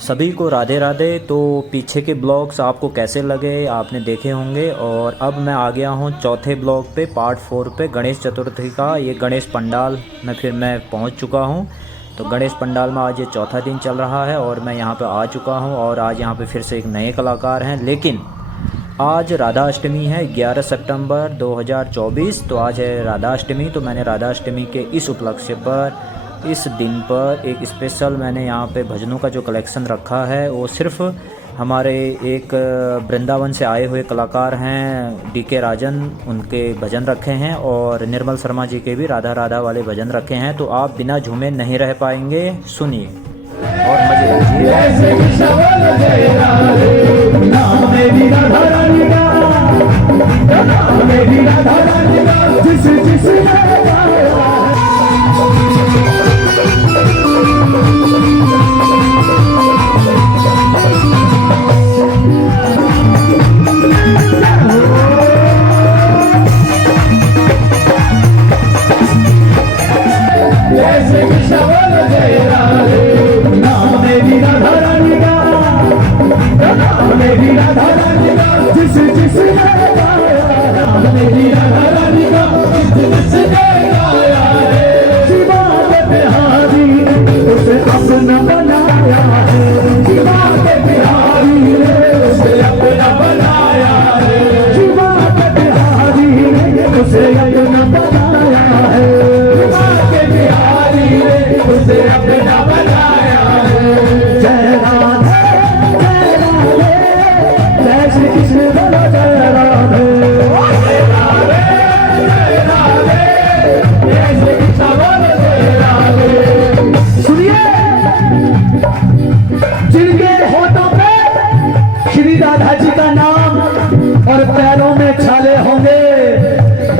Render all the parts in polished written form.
सभी को राधे राधे। तो पीछे के ब्लॉग्स आपको कैसे लगे आपने देखे होंगे, और अब मैं आ गया हूँ चौथे ब्लॉग पे, पार्ट 4 पे, गणेश चतुर्थी का। ये गणेश पंडाल में फिर मैं पहुँच चुका हूँ। तो गणेश पंडाल में आज ये चौथा दिन चल रहा है और मैं यहाँ पे आ चुका हूँ, और आज यहाँ पे फिर से एक नए कलाकार हैं। लेकिन आज राधा अष्टमी है, 11 सितंबर 2024। तो आज है राधा अष्टमी। तो मैंने राधा अष्टमी के इस उपलक्ष्य पर, इस दिन पर एक स्पेशल मैंने यहाँ पे भजनों का जो कलेक्शन रखा है, वो सिर्फ हमारे एक वृंदावन से आए हुए कलाकार हैं DK राजन, उनके भजन रखे हैं, और निर्मल शर्मा जी के भी राधा राधा वाले भजन रखे हैं। तो आप बिना झूमे नहीं रह पाएंगे, सुनिए और मजे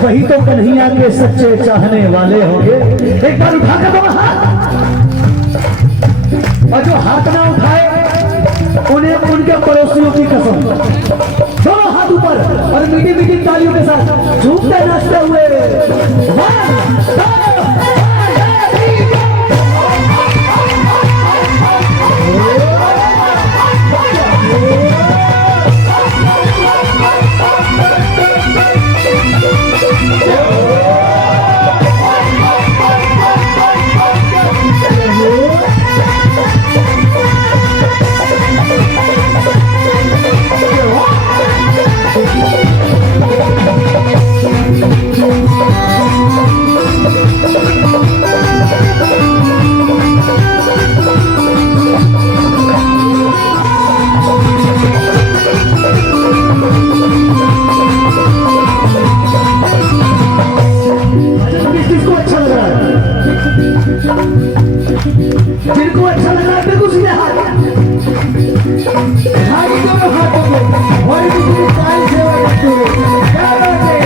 वही तो कन्हैया के सच्चे चाहने वाले होंगे। एक बार उठा कर दो हाथ, और जो हाथ ना उठाए उन्हें उनके पड़ोसियों की कसम। दोनों हाथ ऊपर और मीठी मीठी तालियों के साथ झूमते नाचते हुए जिनको अच्छा लग रहा है बिल्कुल सीधे हाथ दोनों हाथों को और इनकी सारी सेवा करते हुए क्या बात है।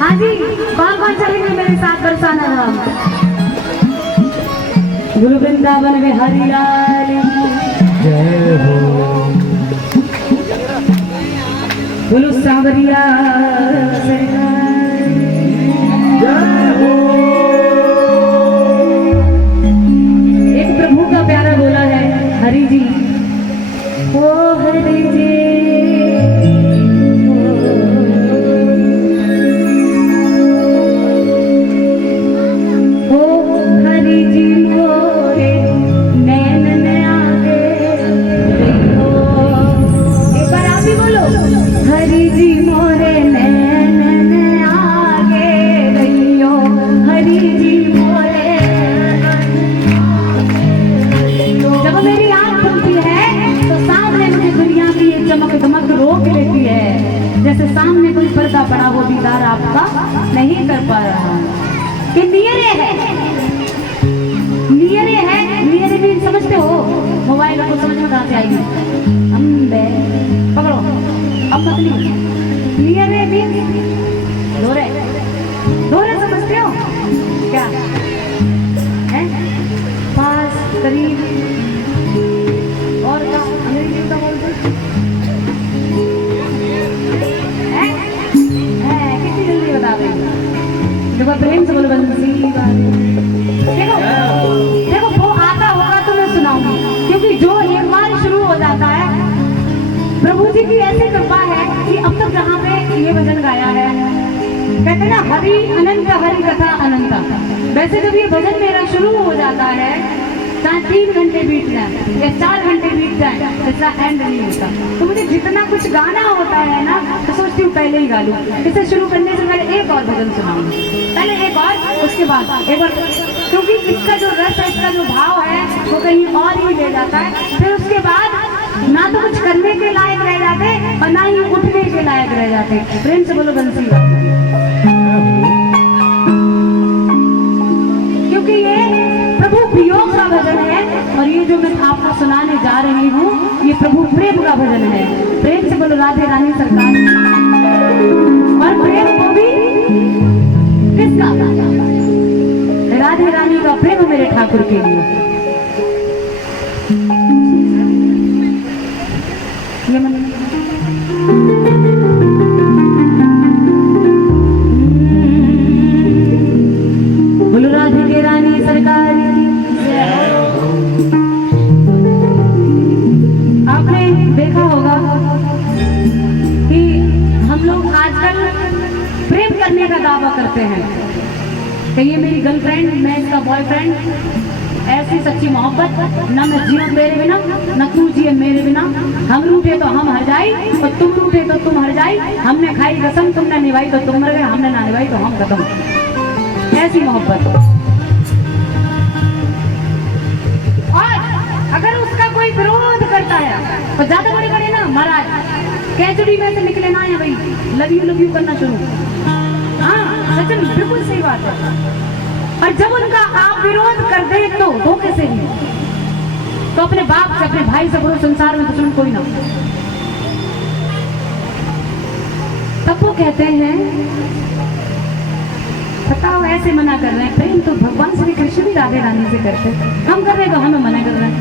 हाँ जी, कौन चलेंगे मेरे साथ बरसाना राम। गुरु वृंदावन में हरिलाल जय हो, गुरु सांवरिया जय हो। एक प्रभु का प्यारा बोला है, हरि जी ओ हरि जी हरि जी मोरे नैन इंतजार आपका नहीं कर पा रहा कि नियरे है, नियरे है, नियरे भी समझते हो, मोबाइल को समझ में कहाँ से आएगी, अम्बे पकड़ो अब मत ली, नियरे भी धोरे, धोरे समझते हो क्या है, पास करीब और क्या अंग्रेजी का बोलते हैं, कितनी जल्दी बता रही हूँ, देखो प्रेम से बोलो बंसी, देखो देखो वो आता होगा तो मैं सुनाऊंगी, क्योंकि जो एक बार शुरू हो जाता है, प्रभु जी की ऐसी कृपा है कि अब तक जहाँ पे ये भजन गाया है, कहते हैं ना हरि अनंत, हरि कथा अनंत, वैसे जब ये भजन मेरा शुरू हो जाता है, चाहे 3 घंटे बीत जाए या 4 घंटे बीत जाए, इसका एंड नहीं होता, तो मुझे जितना कुछ गाना होता है ना, तो सोचती हूँ पहले ही गा लूँ, इसे शुरू करने से पहले एक और भजन सुनाऊंगी, पहले एक और, उसके बाद एक और, क्योंकि इसका जो रस है, इसका जो भाव है, वो कहीं और ही ले जाता है, फिर उसके बाद ना तो कुछ करने के लायक रह जाते और ना ही उठने के लायक रह जाते। प्रेम से बोलो बंसी, क्योंकि ये प्रभु वियोग का भजन है, और ये जो मैं आपको सुनाने जा रही हूँ, ये प्रभु प्रेम का भजन है। प्रेम से बोलो राधे रानी सरकार, और प्रेम को भी किसका, राधे रानी का प्रेम मेरे ठाकुर के लिए। ये मन बोलो राधे के रानी सरकार की। आपने देखा होगा कि हम लोग आजकल प्रेम करने का दावा करते हैं कि ये मेरी गर्लफ्रेंड, मैं इसका बॉयफ्रेंड, ऐसी सच्ची मोहब्बत ना मैं जियो तेरे बिना, ना तू जिए मेरे बिना, हम रूठे तो हम हर जाई और तुम रूठे तो तुम हर जाई, हमने खाई कसम तुमने निभाई तो तुम मर गए, हमने ना निभाई तो हम खत्म, ऐसी मोहब्बत। और अगर उसका कोई विरोध करता है तो ज्यादा बड़े बड़े ना महाराज कैचुड़ी में से निकले ना है भाई, लव यू करना शुरू, हाँ सच में बिल्कुल सही बात है। और जब उनका आप विरोध कर दे तो धोखे से ही, तो अपने बाप से, अपने भाई से बोलो संसार में दुश्मन कोई ना, तब वो कहते हैं, बताओ ऐसे मना कर रहे हैं, प्रेम तो भगवान श्री कृष्ण भी राधे रानी से करते, हम कर रहे तो हमें मना कर रहे हैं,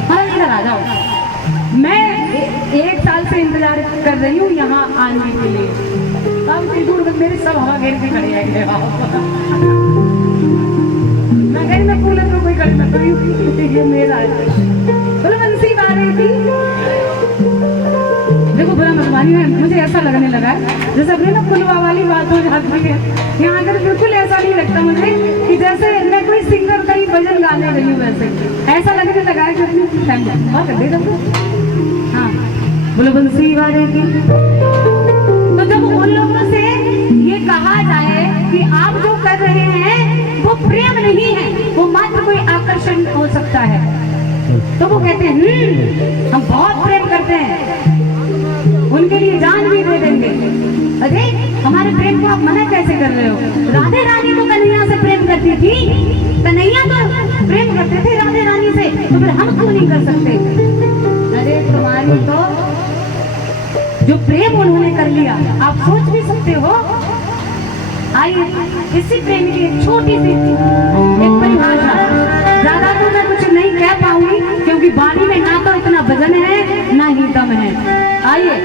हमारा इधर आ जाओ। मैं 1 साल से इंतजार कर रही हूँ यहाँ आने के लिए, तब दूर मेरे सब हवा घेर के खड़े हैं, मैं कहीं मैं कूलर में कोई खड़ी कर रही हूँ, मेरा बोलो बंसी गा रही थी, देखो बुरा मत मानिए, मुझे ऐसा लगने लगा है जैसे अपने ना पुलवा वाली बात हो जाती है, यहाँ आकर बिल्कुल ऐसा नहीं लगता मुझे कि जैसे मैं कोई सिंगर का ही भजन गाने रही हूँ, वैसे ऐसा लगने लगा है कि अपनी टाइम बहुत कर दे। हाँ बोलो बंसी गा रही थी। तो जब उन लोगों से ये कहा जाए कि आप जो कर रहे हैं वो प्रेम नहीं है, वो मात्र कोई आकर्षण हो सकता है, तो वो कहते हैं हम बहुत प्रेम करते हैं, उनके लिए जान भी दे देंगे। अरे हमारे प्रेम को आप मना कैसे कर रहे हो? राधे रानी तो कन्हैया से प्रेम करती थी, कन्हैया तो प्रेम करते थे राधे रानी से, तो फिर हम क्यों नहीं कर सकते? अरे तुम्हारी तो जो प्रेम उन्होंने कर लिया, आप सोच भी सकते हो। आइए इसी प्रेम की एक छोटी सी एक परिभाषा, ज्यादा तो मैं कुछ नहीं कह पाऊंगी क्योंकि वाणी में ना तो इतना वजन है ना ही दम है। आइए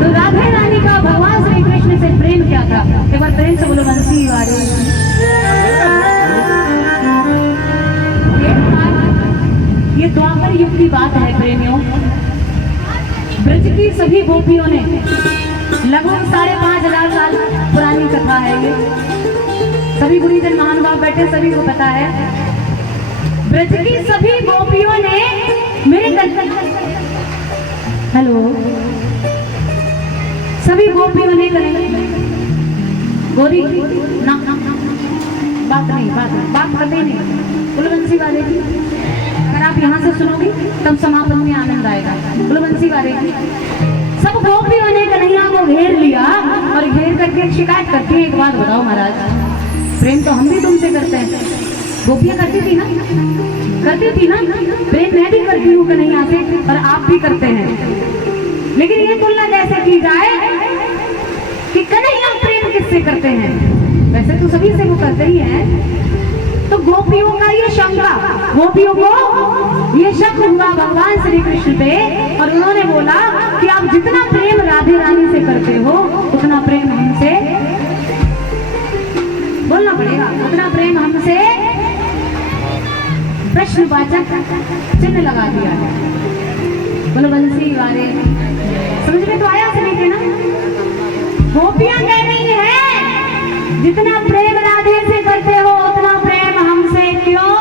तो राधे रानी का भगवान श्री कृष्ण से प्रेम क्या था, एक बार प्रेम से बोलो बंसी वाले। ये द्वापर युग की बात है प्रेमियों, ब्रज की सभी गोपियों ने, लगभग 5,500 साल पुरानी कथा है ये, सभी गुरुजन महानुभाव बैठे सभी को पता है। ब्रज की सभी गोपियों ने मेरे हेलो सभी गोपियों ने गोरी ना बात करते नहीं, कुलवंशी वाले की अगर आप यहाँ से सुनोगे तब समापन में आनंद आएगा। कुलवंशी वाले की सब गोपियों ने कन्हैया को घेर लिया और घेर करके शिकायत करती है, एक बात बताओ महाराज, प्रेम तो हम भी तुमसे करते हैं, गोपियां करती थी ना, प्रेम मैं भी करती हूँ कन्हैया से और आप भी करते हैं, लेकिन ये तुलना कैसे की जाए कि कन्हैया प्रेम किससे करते हैं? वैसे तो सभी से वो करते ही हैं। तो गोपियों का ये शंका, गोपियों को ये शक हुआ भगवान श्री कृष्ण पे और उन्होंने बोला कि आप जितना प्रेम राधे रानी से करते हो उतना प्रेम हमसे, बोलना पड़ेगा, उतना प्रेम हमसे, प्रश्नवाचक चिन्ह लगा दिया है। बोलो बंसी वाले, समझ में तो आया सभी के ना? गोपियां कह रही है जितना प्रेम राधे से करते हो उतना प्रेम हमसे क्यों?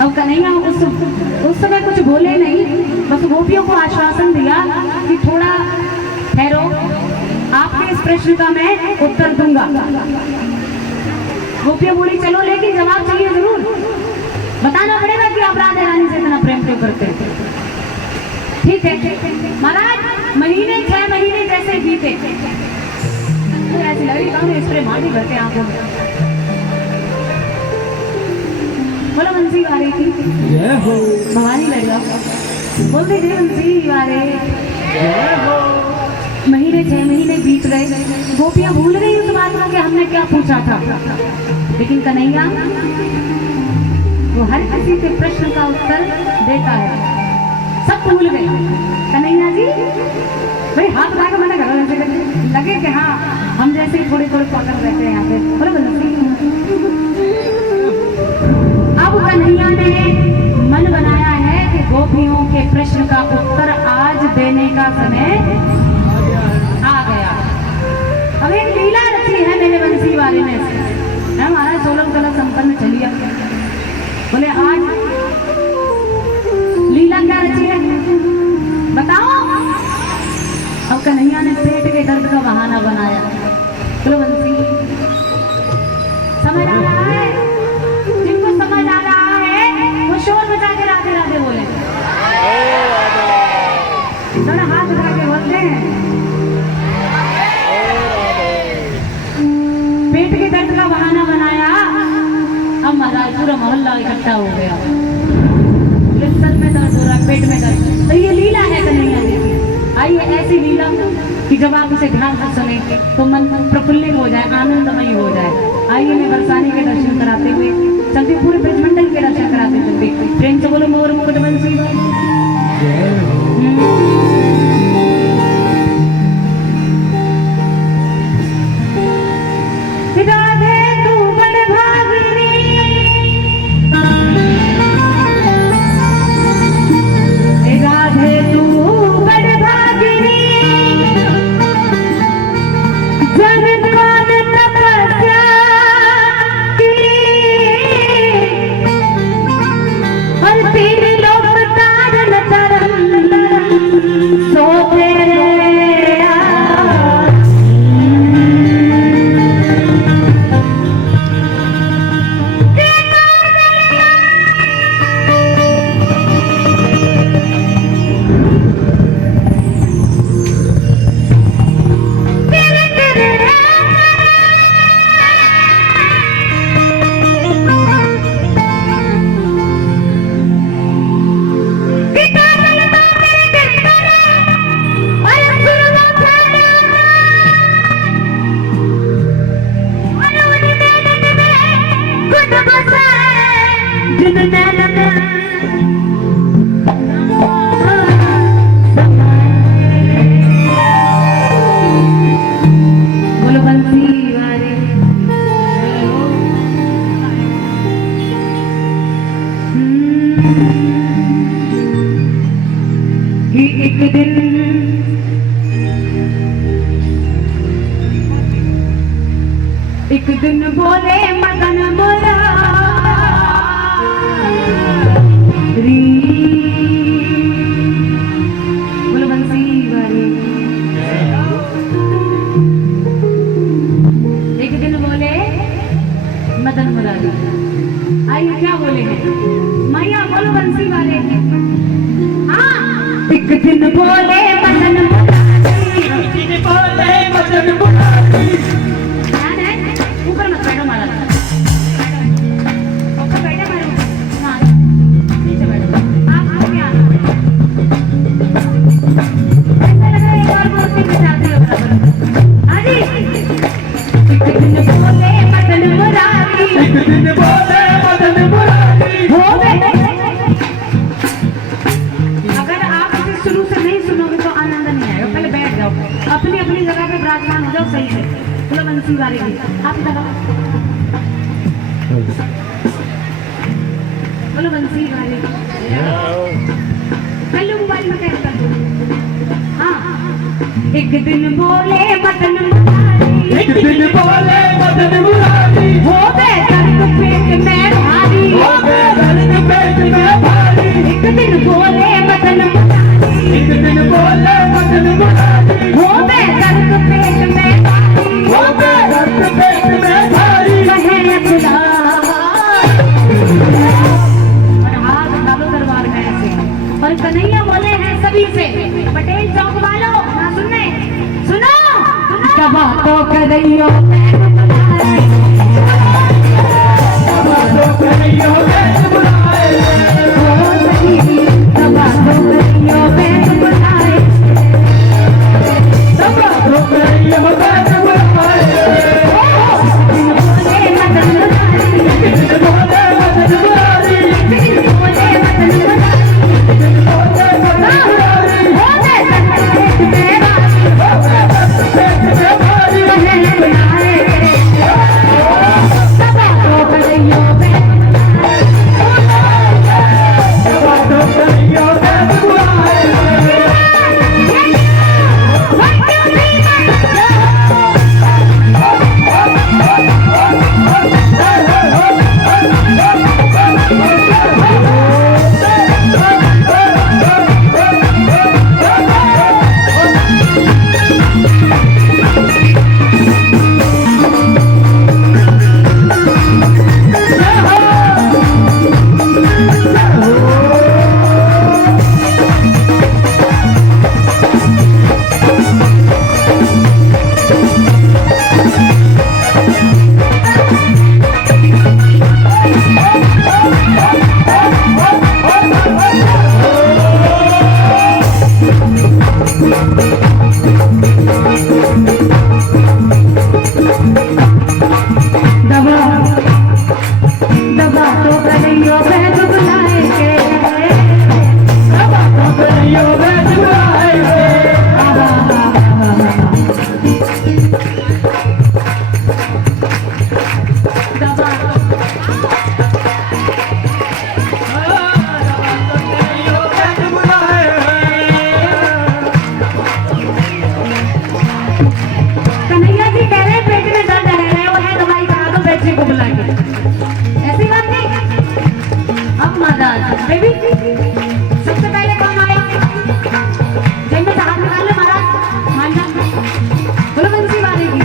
अब कन्हैया उस समय कुछ बोले नहीं, बस गोपियों को आश्वासन दिया कि थोड़ा ठहरो, आपके इस प्रश्न का मैं उत्तर दूंगा। गोपियां बोली चलो, लेकिन जवाब चाहिए जरूर, बताना पड़ेगा कि आप राधे रानी से इतना प्रेम क्यों करते हैं। ठीक है महाराज, महीने 6 महीने जैसे बीते, तो ऐसी लग रही स्प्रे मार करते आंखों में। बोलो बंसी वाले की भवानी लड़ जाओ, बोल दे बंसी वाले। महीने 6 महीने बीत गए, गोपियां भूल गई उस बात को कि हमने क्या पूछा था, लेकिन कन्हैया वो हर किसी के प्रश्न का उत्तर देता है, सब भूल गए। कन्हैया जी भाई हाथ उठा के मना करो, जैसे लगे कि हाँ हम जैसे ही थोड़े थोड़े पकड़ रहते हैं यहाँ पे। बराबर। अब कन्हैया ने मन बनाया है कि गोपियों के प्रश्न का उत्तर आज देने का समय आ गया। अब एक लीला रची है मेरे बंसी वाले ने, हमारा 16 कला संपन्न चलिए। बोले आज लीला क्या रची है बताओ? अब कन्हैया ने पेट के दर्द का बहाना बनाया। बोलो बंसी, समझ आ रहा है? जिनको समझ आ रहा है वो शोर बचा के राधे राधे बोले, थोड़ा हाथ उठा के बोलते हैं। पेट के दर्द का बहाना बनाया, अब महाराज पूरा मोहल्ला इकट्ठा हो गया, सर में दर्द हो रहा, पेट में दर्द। तो ये लीला है कन्हैया जी की। आइए ऐसी लीला कि जब आप इसे ध्यान से सुने तो मन प्रफुल्लित हो जाए, आनंदमय हो जाए। आइए मैं बरसाने के दर्शन कराते हुए चलते, पूरे ब्रजमंडल के दर्शन कराते चलते। प्रेम से बोलो मोर मुकुट बंसी। राधे तू बड़ भागिनी, राधे तू बड़ भागिनी, जन कौन तपस्या की, और तीन लोक तारन तरन सोते एक दिन बोले मदन मुरारी, बोलो बंसी वाली। एक दिन बोले मदन मुरारी, आइए क्या बोले हैं मैया? बोलो बंसी वाले। हाँ, एक दिन बोले मदन मुरारी, एक दिन बोले मदन मुरारी। ध्यान है, ऊपर मत बैठो मारा, ऊपर बैठे मारो, हाँ नीचे बैठो, आप क्या ऐसा लग रहा है एक और मूर्ति में जाते हो बराबर। हाँ जी, एक दिन बोले मदन मुरारी, एक दिन बोले मदन मुरारी। हो गए। अगर आप इसे शुरू से नहीं सुनोगे तो आनंद नहीं आएगा। पहले बैठ जाओ, अपनी अपनी जगह पे विराजमान हो जाओ सही से। बोलो बंसी वाले की, आप लगाओ, बोलो बंसी वाले की। कर लो मोबाइल में कैद कर दो। हाँ, एक दिन बोले मदन मुरारी, एक दिन बोले मदन मुरारी। हो गए दर्द पेट में भारी, हो गए दर्द पेट में भारी। एक दिन बोले मदन मुरारी, एक दिन बोले मदन मुरारी। हो गए दर्द पेट में भारी, हो गए दर्द पेट में भारी। कहे खुदा और हाथ उठा लो दरबार में ऐसे। और कन्हैया बोले हैं सभी से, पटेल चौक वालों ना सुनने, सुनो दबा तो कन्हैया तो कन्हैया बैठ बुलाए। हो सही, दबा तो कन्हैया बैठ बुलाए, दबा तो कन्हैया बैठ बुलाए। बोले मदन मुरारी, एक दिन बोले मदन मुरारी। बोले मदन मुरारी, बोले मदन मुरारी। हो गए दर्द पेट में भारी, हो गए दर्द पेट में भारी। कहे बुलाए, दबा तो कन्हैया बैठ दबा तो कन्हैया बैठ बुलाए। दबा दबा तो कन्हैया बैठ बुलाएंगे, दबा तो कन्हैया बैठ बुलाए। दबा कन्हैया जी कह रहे हैं पेट में दर्द है, वो है दवाई करा दो बैठ को बुला के, ऐसी बात नहीं। अब मादान बेबी सबसे पहले कौन आया, जेब में से हाथ निकाल ले महाराज, मान जा, बोलो बंसी वाले की।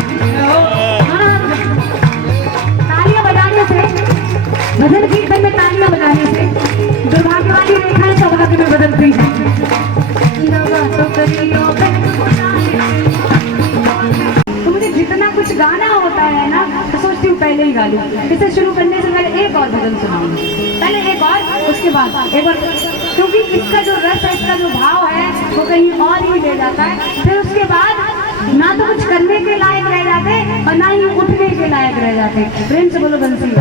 हाँ, तालियां बजाने से, भजन कीर्तन में तालियां बजाने से दुर्भाग्य वाली रेखाएं सौभाग्य में बदलती हैं। तो मुझे जितना कुछ गाना होता है ना, तो सोचती हूँ पहले ही गा लूँ। इसे शुरू करने से पहले एक और भजन सुनाऊंगी, पहले एक और, उसके बाद एक और, क्योंकि इसका जो रस है, इसका जो भाव है, वो कहीं और ही ले जाता है। फिर उसके बाद ना तो कुछ करने के लायक रह जाते और ना ही उठने के लायक रह जाते। प्रेम से बोलो बंसी।